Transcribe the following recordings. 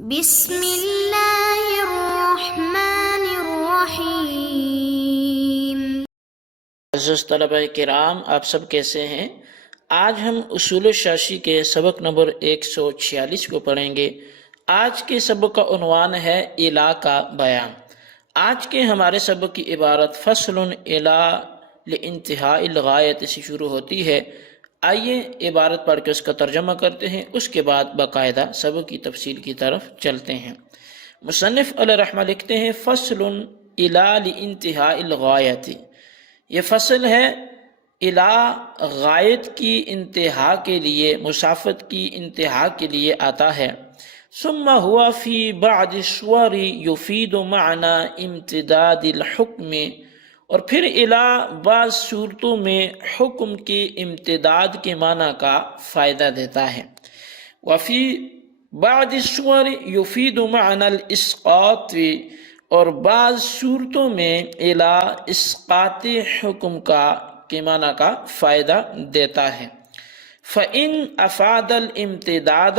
بسم اللہ الرحمن الرحیم۔ عزیز طلبہ کرام، آپ سب کیسے ہیں؟ آج ہم اصول شاشی کے سبق نمبر 146 کو پڑھیں گے۔ آج کے سبق کا عنوان ہے الا کا بیان۔ آج کے ہمارے سبق کی عبارت فصل الا لانتہاء الغایت سے شروع ہوتی ہے۔ آئیے عبارت پڑھ کے اس کا ترجمہ کرتے ہیں، اس کے بعد باقاعدہ سبق کی تفصیل کی طرف چلتے ہیں۔ مصنف علیہ رحمہ لکھتے ہیں فصل الا لانتہاء الغایت، یہ فصل ہے الا غایت کی انتہا کے لیے، مسافت کی انتہا کے لیے آتا ہے۔ ثم ہوا فی بعض الصور یفید معنی امتداد الحکم، اور پھر الا بعض صورتوں میں حکم کے امتداد کے معنی کا فائدہ دیتا ہے۔ وفی بعض الصور یفید معنی الاسقاط، اور بعض صورتوں میں الا اسقاط حکم کے معنی کا فائدہ دیتا ہے۔ فَإِنْ أَفَادَ الْإِمْتِدَادَ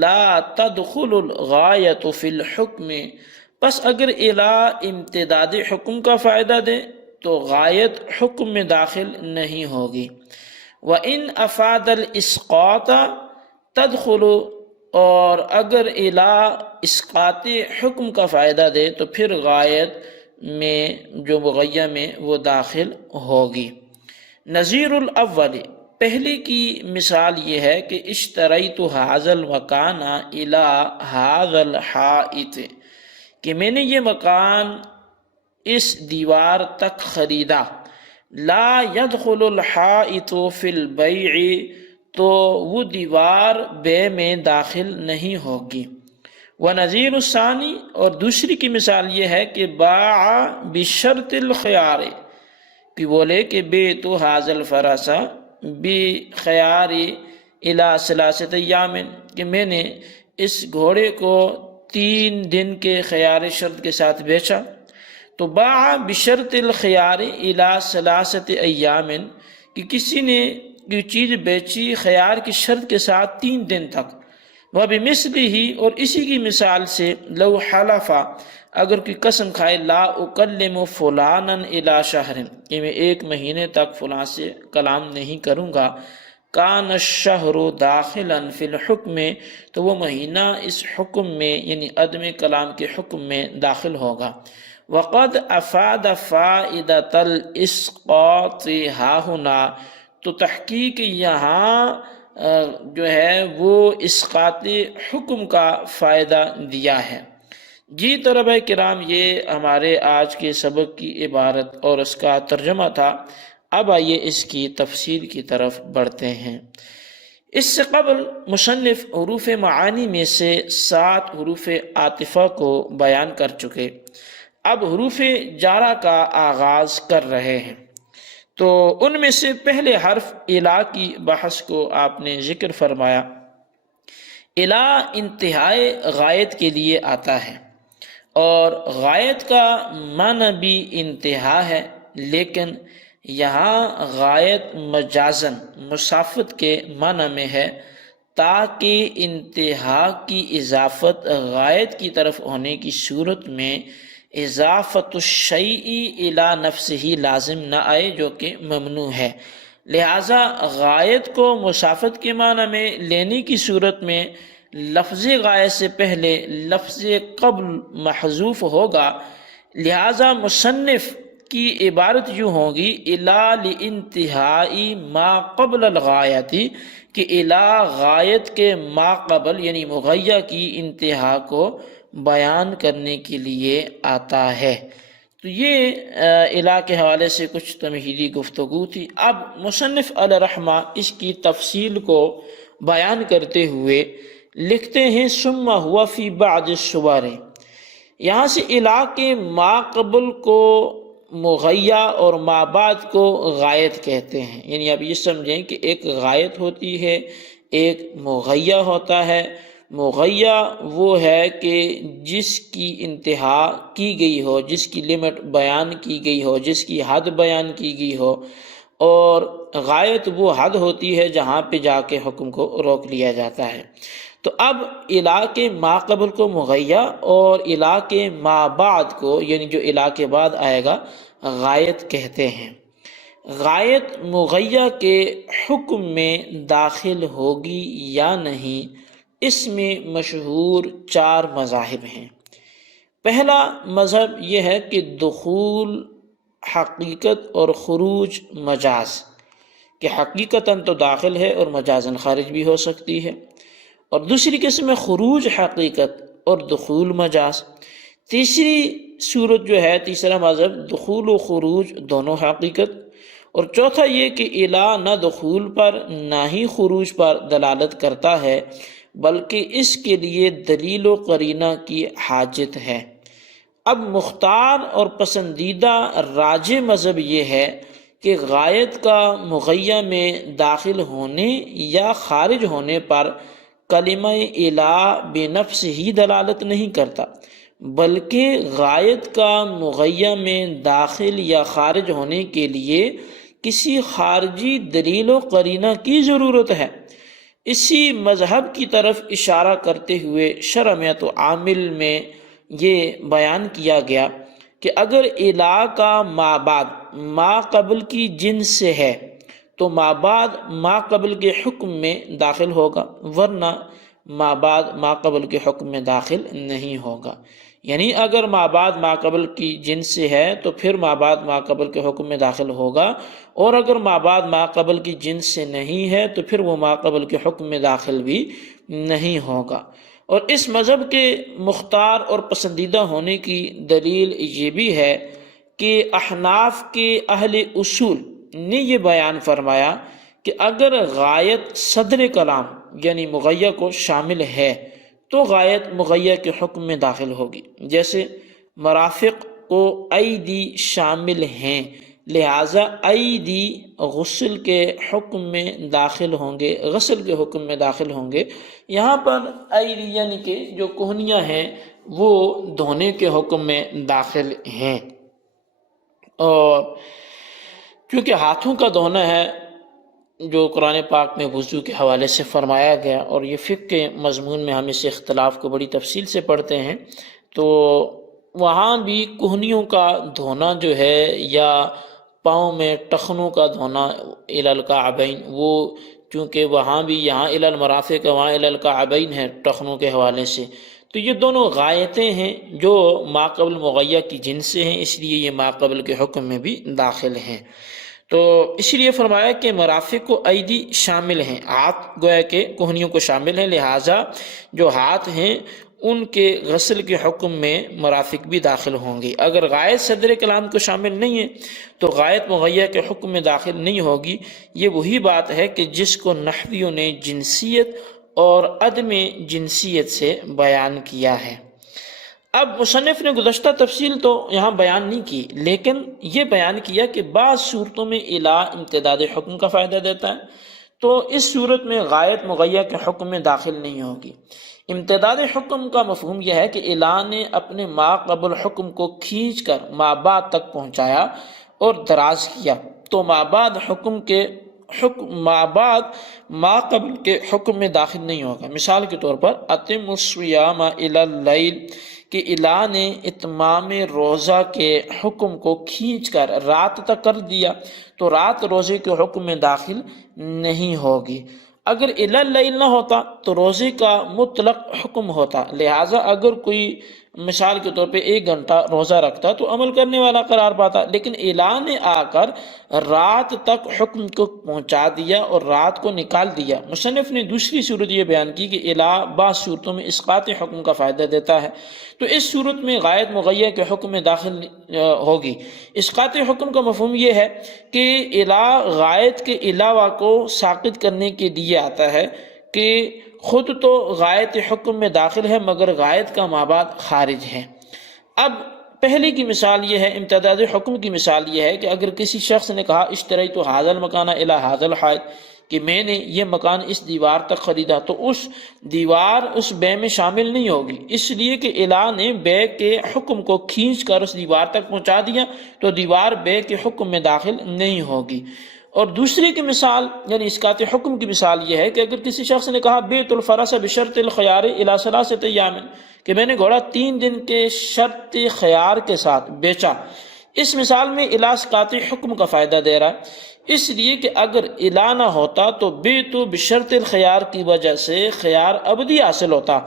لَا تَدْخُلُ الْغَایَةُ فِي الْحُکْمِ، پس اگر الا امتداد حکم کا فائدہ دے تو غایت حکم میں داخل نہیں ہوگی۔ وَإِنْ أَفَادَ الْإِسْقَاطَ تَدْخُلُ، اور اگر الا اسقاط حکم کا فائدہ دے تو پھر غایت میں جو مغیہ میں وہ داخل ہوگی۔ نظیر الاول، پہلی کی مثال یہ ہے کہ اشتریت ھذا المکان الی ھذا الحائط، کہ میں نے یہ مکان اس دیوار تک خریدا۔ لا يدخل الحائط فی البیع، تو وہ دیوار بے میں داخل نہیں ہوگی۔ ونظیر الثانی، اور دوسری کی مثال یہ ہے کہ باع بشرط الخیار، کہ بولے کہ بیت ھذا الفرس بخیار الی ثلاثۃ ایام، کہ میں نے اس گھوڑے کو 3 دن کے خیار شرط کے ساتھ بیچا۔ تو باع بشرط الخیار الی ثلاثۃ ایام، کہ کسی نے یہ چیز بیچی خیار کی شرط کے ساتھ 3 دن تک۔ وَبِمِثْلِهِ، اور اسی کی مثال سے لو حلف، اگر کوئی قسم کھائے لا اکلم فلانا الی شہر، کہ میں 1 مہینے تک فلاں سے کلام نہیں کروں گا، کان الشہر داخلا فی الحکم، تو وہ مہینہ اس حکم میں یعنی عدم کلام کے حکم میں داخل ہوگا۔ وقد افاد فائدۃ الاسقاط ہاہنا، تو تحقیق یہاں جو ہے وہ اسقاط حکم کا فائدہ دیا ہے۔ جی طلبہ کرام، یہ ہمارے آج کے سبق کی عبارت اور اس کا ترجمہ تھا۔ اب آئیے اس کی تفصیل کی طرف بڑھتے ہیں۔ اس سے قبل مصنف حروف معانی میں سے 7 حروف عاطفہ کو بیان کر چکے، اب حروف جارہ کا آغاز کر رہے ہیں۔ تو ان میں سے پہلے حرف الا کی بحث کو آپ نے ذکر فرمایا۔ الا انتہائے غایت کے لیے آتا ہے، اور غایت کا معنی بھی انتہا ہے، لیکن یہاں غایت مجازن مسافت کے معنی میں ہے، تاکہ انتہا کی اضافت غایت کی طرف ہونے کی صورت میں اضافت الشیء الی نفسہ لازم نہ آئے، جو کہ ممنوع ہے۔ لہٰذا غایت کو مسافت کے معنی میں لینے کی صورت میں لفظ غایت سے پہلے لفظ قبل محذوف ہوگا۔ لہٰذا مصنف کی عبارت یوں ہوگی الا لانتہائی ما قبل الغایت، کہ الا غایت کے ما قبل یعنی مغیہ کی انتہا کو بیان کرنے کے لیے آتا ہے۔ تو یہ الا کے حوالے سے کچھ تمہیدی گفتگو تھی۔ اب مصنف علیہ رحمہ اس کی تفصیل کو بیان کرتے ہوئے لکھتے ہیں ثم ہوا فی بعض الصور، یہاں سے الا کے ما قبل کو مغیہ اور ما بعد کو غایت کہتے ہیں۔ یعنی آپ یہ سمجھیں کہ ایک غایت ہوتی ہے، ایک مغیہ ہوتا ہے۔ مغیہ وہ ہے کہ جس کی انتہا کی گئی ہو، جس کی لمٹ بیان کی گئی ہو، جس کی حد بیان کی گئی ہو، اور غایت وہ حد ہوتی ہے جہاں پہ جا کے حکم کو روک لیا جاتا ہے۔ تو اب الا کے ما قبل کو مغیّہ اور الا کے ما بعد کو یعنی جو الا کے بعد آئے گا غایت کہتے ہیں۔ غایت مغیّہ کے حکم میں داخل ہوگی یا نہیں، اس میں مشہور 4 مذاہب ہیں۔ پہلا مذہب یہ ہے کہ دخول حقیقت اور خروج مجاز، کہ حقیقتاً تو داخل ہے اور مجازاً خارج بھی ہو سکتی ہے، اور دوسری قسم ہے خروج حقیقت اور دخول مجاز۔ تیسری صورت جو ہے، تیسرا مذہب دخول و خروج دونوں حقیقت، اور چوتھا یہ کہ الا نہ دخول پر نہ ہی خروج پر دلالت کرتا ہے بلکہ اس کے لیے دلیل و قرینہ کی حاجت ہے۔ اب مختار اور پسندیدہ راجح مذہب یہ ہے کہ غایت کا مغیّہ میں داخل ہونے یا خارج ہونے پر کلمہ الا بنفس ہی دلالت نہیں کرتا، بلکہ غایت کا مغیّہ میں داخل یا خارج ہونے کے لیے کسی خارجی دلیل و قرینہ کی ضرورت ہے۔ اسی مذہب کی طرف اشارہ کرتے ہوئے شرعیت و عامل میں یہ بیان کیا گیا کہ اگر الا کا ما بعد ما قبل کی جنس سے ہے تو ما بعد ما قبل کے حکم میں داخل ہوگا، ورنہ ما بعد ما قبل کے حکم میں داخل نہیں ہوگا۔ یعنی اگر ما بعد ما قبل کی جنس سے ہے تو پھر ما بعد ما قبل کے حکم میں داخل ہوگا، اور اگر ما بعد ما قبل کی جنس سے نہیں ہے تو پھر وہ ما قبل کے حکم میں داخل بھی نہیں ہوگا۔ اور اس مذہب کے مختار اور پسندیدہ ہونے کی دلیل یہ بھی ہے کہ احناف کے اہل اصول نے یہ بیان فرمایا کہ اگر غایت صدر کلام یعنی مغیّہ کو شامل ہے تو غایت مغیّہ کے حکم میں داخل ہوگی۔ جیسے مرافق کو ایدی شامل ہیں، لہٰذا ایدی غسل کے حکم میں داخل ہوں گے، غسل کے حکم میں داخل ہوں گے۔ یہاں پر ایدی یعنی کہ جو کوہنیاں ہیں وہ دھونے کے حکم میں داخل ہیں، اور کیونکہ ہاتھوں کا دھونا ہے جو قرآن پاک میں وضو کے حوالے سے فرمایا گیا، اور یہ فقہ کے مضمون میں ہم اس اختلاف کو بڑی تفصیل سے پڑھتے ہیں، تو وہاں بھی کوہنیوں کا دھونا جو ہے یا پاؤں میں ٹخنوں کا دھونا الی الکعبین، وہ چونکہ وہاں بھی یہاں الی المرافق وہاں الی الکعبین ہے ٹخنوں کے حوالے سے، تو یہ دونوں غایتیں ہیں جو ما قبل مغیّہ کی جنس سے ہیں، اس لیے یہ ما قبل کے حکم میں بھی داخل ہیں۔ تو اس لیے فرمایا کہ مرافق کو ایدی شامل ہیں، ہاتھ گویا کہ کوہنیوں کو شامل ہیں، لہٰذا جو ہاتھ ہیں ان کے غسل کے حکم میں مرافق بھی داخل ہوں گی۔ اگر غایت صدر کلام کو شامل نہیں ہے تو غایت مغیّہ کے حکم میں داخل نہیں ہوگی۔ یہ وہی بات ہے کہ جس کو نحویوں نے جنسیت اور عدم جنسیت سے بیان کیا ہے۔ اب مصنف نے گزشتہ تفصیل تو یہاں بیان نہیں کی، لیکن یہ بیان کیا کہ بعض صورتوں میں الا امتداد حکم کا فائدہ دیتا ہے، تو اس صورت میں غایت مغیّہ کے حکم میں داخل نہیں ہوگی۔ امتداد حکم کا مفہوم یہ ہے کہ الا نے اپنے ما قبل حکم کو کھینچ کر ما بعد تک پہنچایا اور دراز کیا، تو ما بعد حکم کے ما بعد ما قبل کے حکم میں داخل نہیں ہوگا۔ مثال کے طور پر اتم الصیام الی اللیل، کہ الا نے اتمام روزہ کے حکم کو کھینچ کر رات تک کر دیا، تو رات روزے کے حکم میں داخل نہیں ہوگی۔ اگر الی اللیل نہ ہوتا تو روزے کا مطلق حکم ہوتا، لہٰذا اگر کوئی مثال کے طور پہ 1 گھنٹہ روزہ رکھتا تو عمل کرنے والا قرار پاتا، لیکن الا نے آ کر رات تک حکم کو پہنچا دیا اور رات کو نکال دیا۔ مصنف نے دوسری صورت یہ بیان کی کہ الا بعض صورتوں میں اسقاط حکم کا فائدہ دیتا ہے، تو اس صورت میں غایت مغیّہ کے حکم میں داخل ہوگی۔ اسقاط حکم کا مفہوم یہ ہے کہ الا غایت کے علاوہ کو ساقط کرنے کے لیے آتا ہے، کہ خود تو غایت حکم میں داخل ہے مگر غایت کا ما بعد خارج ہے۔ اب پہلے کی مثال یہ ہے، امتداد حکم کی مثال یہ ہے کہ اگر کسی شخص نے کہا اشتریت ھذا المکان الی ھذا الحائط، کہ میں نے یہ مکان اس دیوار تک خریدا، تو اس دیوار اس بے میں شامل نہیں ہوگی، اس لیے کہ الا نے بے کے حکم کو کھینچ کر اس دیوار تک پہنچا دیا، تو دیوار بے کے حکم میں داخل نہیں ہوگی۔ اور دوسری کی مثال یعنی اسقاط حکم کی مثال یہ ہے کہ اگر کسی شخص نے کہا بیت الفرس بشرط الخیار الی ثلاثۃ ایام، کہ میں نے گھوڑا 3 دن کے شرط خیار کے ساتھ بیچا، اس مثال میں الی اسقاط حکم کا فائدہ دے رہا ہے، اس لیے کہ اگر الا نہ ہوتا تو بیت بشرط الخیار کی وجہ سے خیار ابدی حاصل ہوتا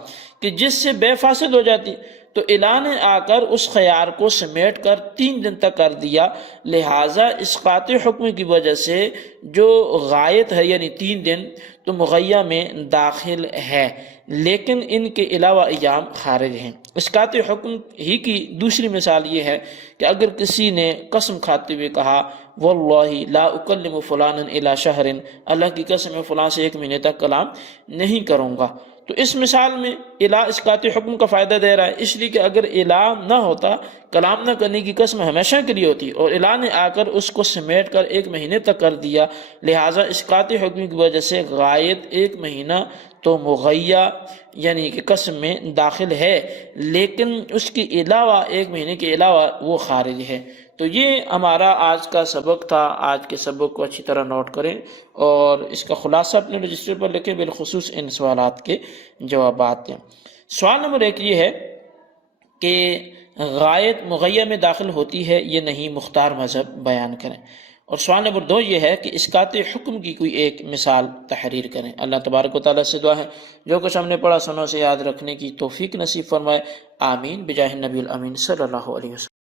کہ جس سے بے فاسد ہو جاتی، تو الا نے آ کر اس خیار کو سمیٹ کر 3 دن تک کر دیا، لہٰذا اسقاط حکم کی وجہ سے جو غایت ہے یعنی 3 دن تو مغیہ میں داخل ہے، لیکن ان کے علاوہ ایام خارج ہیں۔ اسقاط حکم ہی کی دوسری مثال یہ ہے کہ اگر کسی نے قسم کھاتے ہوئے کہا واللہ لا اکلم فلانا الی شہر، اللہ کی قسم میں فلاں سے 1 مہینے تک کلام نہیں کروں گا، تو اس مثال میں الا اسقاط حکم کا فائدہ دے رہا ہے، اس لیے کہ اگر الا نہ ہوتا کلام نہ کرنے کی قسم ہمیشہ کے لیے ہوتی، اور الا نے آ کر اس کو سمیٹ کر 1 مہینے تک کر دیا، لہٰذا اسقاط حکم کی وجہ سے غایت 1 مہینہ تو مغیہ یعنی کہ قسم میں داخل ہے، لیکن اس کے علاوہ 1 مہینے کے علاوہ وہ خارج ہے۔ تو یہ ہمارا آج کا سبق تھا۔ آج کے سبق کو اچھی طرح نوٹ کریں اور اس کا خلاصہ اپنے رجسٹر پر لکھیں، بالخصوص ان سوالات کے جوابات دیں۔ سوال نمبر 1 یہ ہے کہ غایت مغیہ میں داخل ہوتی ہے یہ نہیں، مختار مذہب بیان کریں۔ اور سوال نمبر 2 یہ ہے کہ اسقاط حکم کی کوئی ایک مثال تحریر کریں۔ اللہ تبارک و تعالیٰ سے دعا ہے جو کچھ ہم نے پڑھا سنوں سے یاد رکھنے کی توفیق نصیب فرمائے، آمین بجاہ النبی الامین صلی اللہ علیہ وسلم۔